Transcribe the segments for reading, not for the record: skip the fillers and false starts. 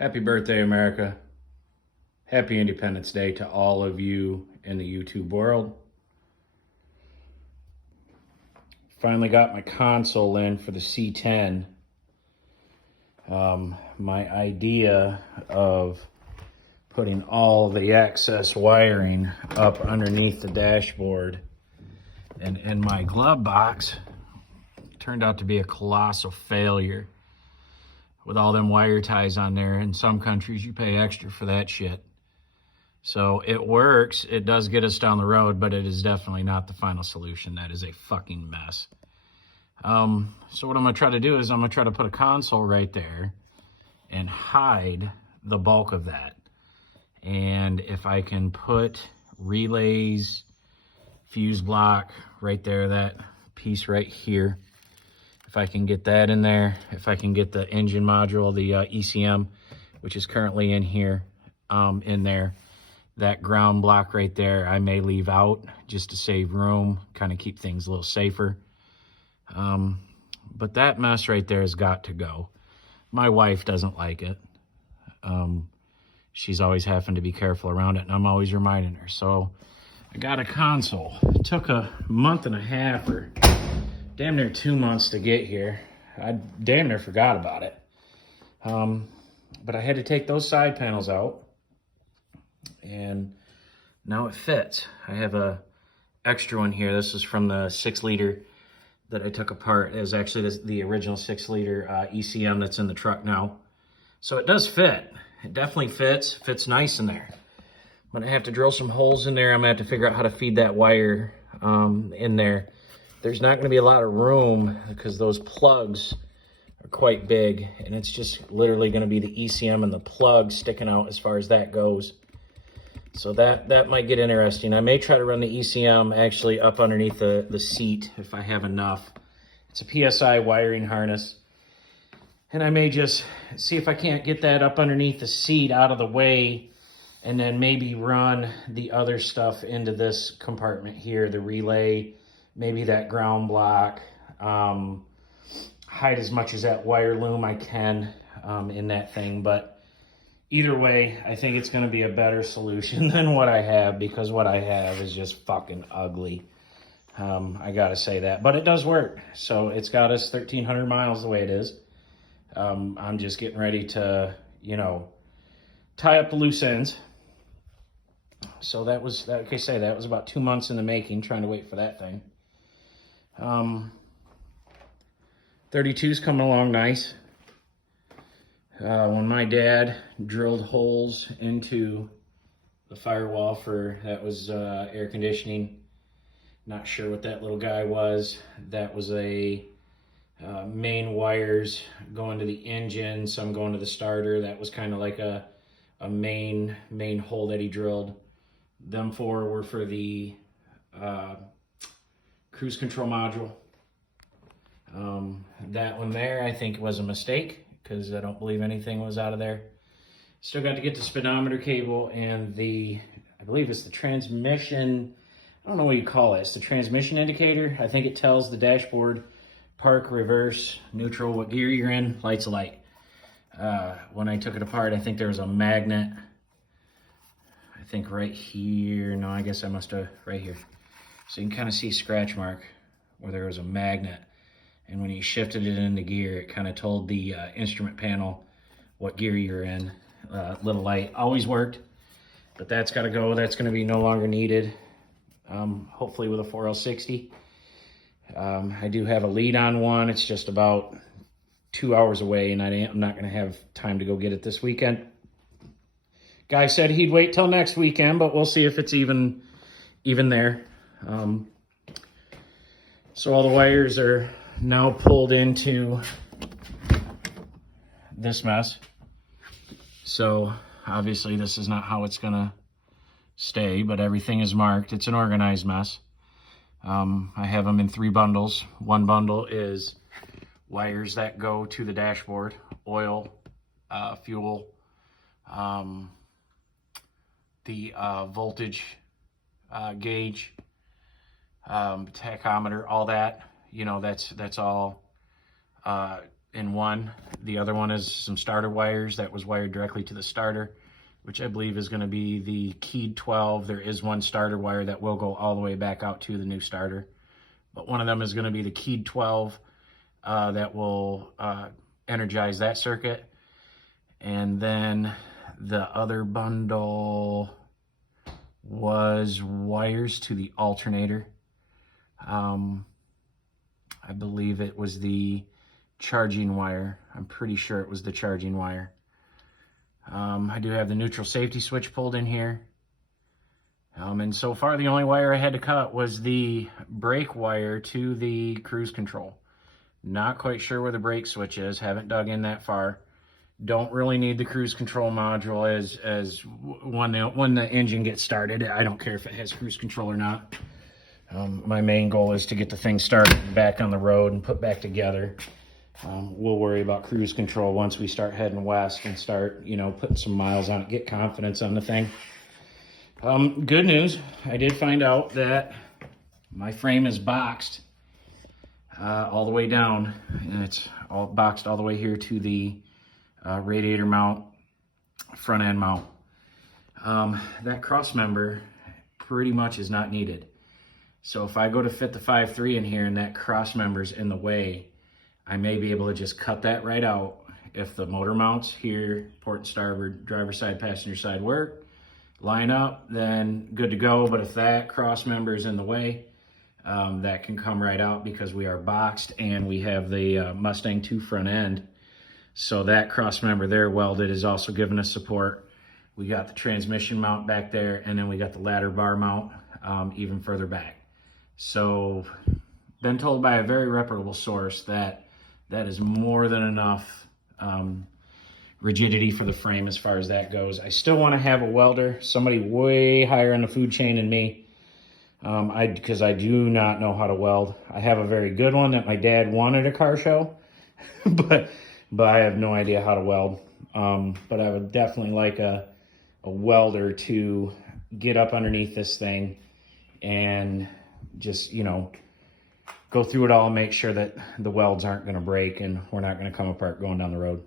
Happy birthday, America. Happy Independence Day to all of you in the YouTube world. Finally got my console in for the C10. My idea of putting all the excess wiring up underneath the dashboard and in my glove box turned out to be a colossal failure. With all them wire ties on there, in some countries you pay extra for that shit. So it works, it does get us down the road, but it is definitely not the final solution. That is a fucking mess. So what I'm gonna try to do is I'm gonna try to put a console right there and hide the bulk of that. And if I can put relays, fuse block right there, that piece right here, if I can get that in there, if I can get the engine module, the ECM, which is currently in here, in there, that ground block right there, I may leave out just to save room, kind of keep things a little safer. But that mess right there has got to go. My wife doesn't like it. She's always having to be careful around it, and I'm always reminding her. So I got a console. It took a month and a half or damn near 2 months to get here. I damn near forgot about it. But I had to take those side panels out, and now it fits. I have a extra one here. This is from the 6-liter that I took apart. It was actually the original 6-liter ECM that's in the truck now. So it does fit. It definitely fits nice in there. But I have to drill some holes in there. I'm gonna have to figure out how to feed that wire in there. There's not going to be a lot of room because those plugs are quite big, and it's just literally going to be the ECM and the plug sticking out as far as that goes. So that might get interesting. I may try to run the ECM actually up underneath the seat if I have enough. It's a PSI wiring harness. And I may just see if I can't get that up underneath the seat out of the way, and then maybe run the other stuff into this compartment here, the relay, maybe that ground block, hide as much as that wire loom I can in that thing. But either way, I think it's going to be a better solution than what I have, because what I have is just fucking ugly. I got to say that. But it does work. So it's got us 1,300 miles the way it is. I'm just getting ready to, tie up the loose ends. So that was, like I say, that was about 2 months in the making, trying to wait for that thing. 32's coming along nice. When my dad drilled holes into the firewall that was air conditioning, not sure what that little guy was. That was a main wires going to the engine, some going to the starter. That was kind of like a main hole that he drilled. Them 4 were for the cruise control module. That one there, I think, was a mistake, because I don't believe anything was out of there. Still got to get the speedometer cable and I believe it's the transmission, I don't know what you call it. It's the transmission indicator. I think it tells the dashboard park, reverse, neutral, what gear you're in, lights a light. When I took it apart, I think there was a magnet. I think right here. No, I guess I must have right here. So you can kind of see a scratch mark where there was a magnet. And when you shifted it into gear, it kind of told the instrument panel what gear you're in. Little light always worked, but that's got to go. That's going to be no longer needed. Hopefully with a 4L60. I do have a lead on one. It's just about 2 hours away, and I'm not going to have time to go get it this weekend. Guy said he'd wait till next weekend, but we'll see if it's even there. So all the wires are now pulled into this mess. So obviously this is not how it's going to stay, but everything is marked. It's an organized mess. I have them in 3 bundles. One bundle is wires that go to the dashboard, oil, fuel, the voltage gauge, tachometer, all that. That's all in one. The other one is some starter wires that was wired directly to the starter, which I believe is going to be the keyed 12. There is one starter wire that will go all the way back out to the new starter, but one of them is going to be the keyed 12 that will energize that circuit. And then the other bundle was wires to the alternator. I believe it was the charging wire. I'm pretty sure it was the charging wire. I do have the neutral safety switch pulled in here. And so far the only wire I had to cut was the brake wire to the cruise control. Not quite sure where the brake switch is. Haven't dug in that far. Don't really need the cruise control module as when the engine gets started. I don't care if it has cruise control or not. My main goal is to get the thing started and back on the road and put back together. We'll worry about cruise control once we start heading west and start, putting some miles on it, get confidence on the thing. Good news, I did find out that my frame is boxed all the way down, and it's all boxed all the way here to the radiator mount, front end mount. That cross member pretty much is not needed. So if I go to fit the 5.3 in here and that cross member's in the way, I may be able to just cut that right out. If the motor mounts here, port and starboard, driver side, passenger side work, line up, then good to go. But if that cross member is in the way, that can come right out because we are boxed and we have the Mustang 2 front end. So that cross member there welded is also giving us support. We got the transmission mount back there, and then we got the ladder bar mount even further back. So been told by a very reputable source that that is more than enough rigidity for the frame as far as that goes. I still want to have a welder, somebody way higher on the food chain than me, because I do not know how to weld. I have a very good one that my dad wanted a car show, but I have no idea how to weld. But I would definitely like a welder to get up underneath this thing and just, go through it all and make sure that the welds aren't going to break and we're not going to come apart going down the road.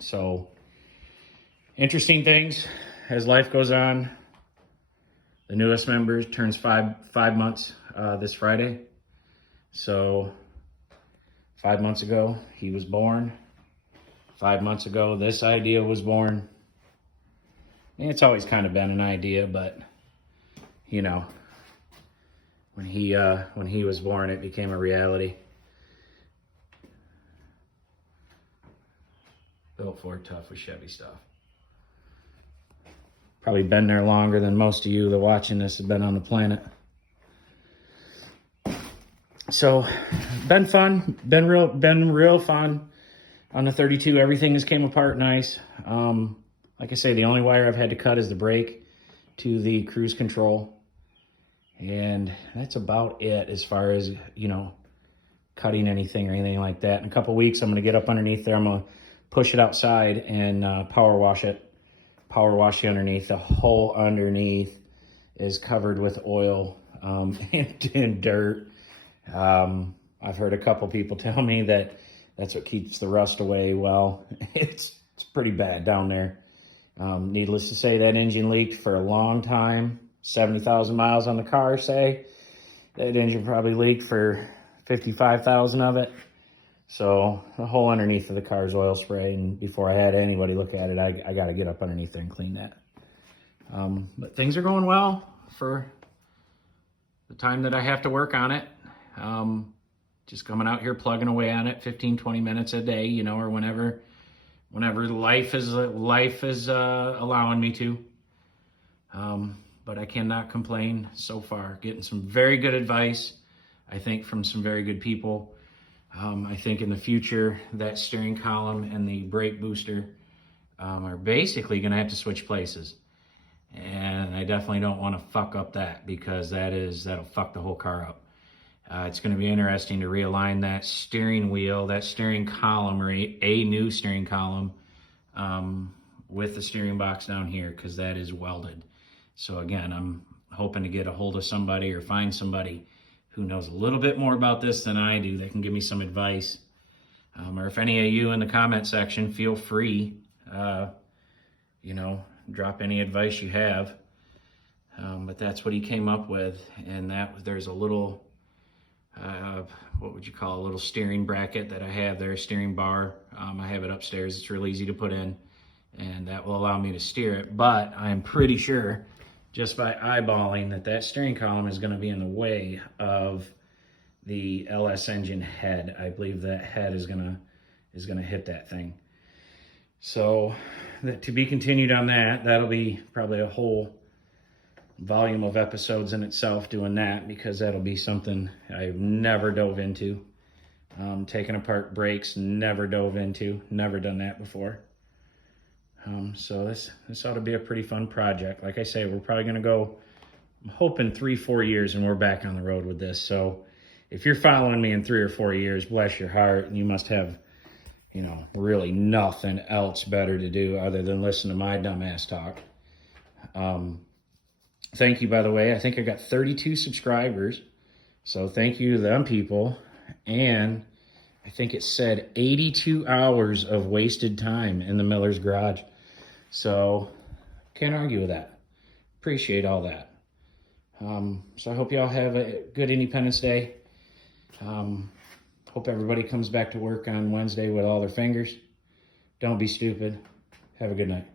So, interesting things as life goes on. The newest member turns five months this Friday. So 5 months ago, he was born. 5 months ago, this idea was born. And it's always kind of been an idea, but when he was born, it became a reality. Built Ford tough with Chevy stuff. Probably been there longer than most of you that watching this have been on the planet. So, been fun, been real fun on the 32. Everything has came apart nice. Like I say, the only wire I've had to cut is the brake to the cruise control. And that's about it as far as, cutting anything or anything like that. In a couple weeks, I'm going to get up underneath there. I'm going to push it outside and power wash it. Power wash the underneath. The whole underneath is covered with oil and dirt. I've heard a couple people tell me that that's what keeps the rust away. Well, it's pretty bad down there. Needless to say, that engine leaked for a long time. 70,000 miles on the car, say. That engine probably leaked for 55,000 of it. So the whole underneath of the car is oil spray, and before I had anybody look at it, I got to get up underneath there and clean that. But things are going well for the time that I have to work on it. Just coming out here, plugging away on it 15, 20 minutes a day, or whenever life is allowing me to. But I cannot complain so far. Getting some very good advice, I think, from some very good people. I think in the future, that steering column and the brake booster are basically going to have to switch places. And I definitely don't want to fuck up that, because that'll fuck the whole car up. It's going to be interesting to realign that steering wheel, that steering column, or a new steering column with the steering box down here, because that is welded. So again, I'm hoping to get a hold of somebody or find somebody who knows a little bit more about this than I do that can give me some advice. Or if any of you in the comment section, feel free, you know, drop any advice you have. But that's what he came up with. And there's a little, what would you call, a little steering bracket that I have there, steering bar. I have it upstairs. It's real easy to put in, and that will allow me to steer it. But I'm pretty sure, just by eyeballing, that steering column is going to be in the way of the LS engine head. I believe that head is gonna hit that thing. So to be continued on that. That'll be probably a whole volume of episodes in itself doing that, because that'll be something I've never dove into. Taking apart brakes, never dove into, never done that before. So this ought to be a pretty fun project. Like I say, we're probably gonna go, I'm hoping 3-4 years and we're back on the road with this. So if you're following me in 3 or 4 years, bless your heart, and you must have, you know, really nothing else better to do other than listen to my dumbass talk. Thank you, by the way. I think I got 32 subscribers. So thank you to them people. And I think it said 82 hours of wasted time in the Miller's garage. So can't argue with that. Appreciate all that. So I hope y'all have a good Independence Day. Hope everybody comes back to work on Wednesday with all their fingers. Don't be stupid. Have a good night.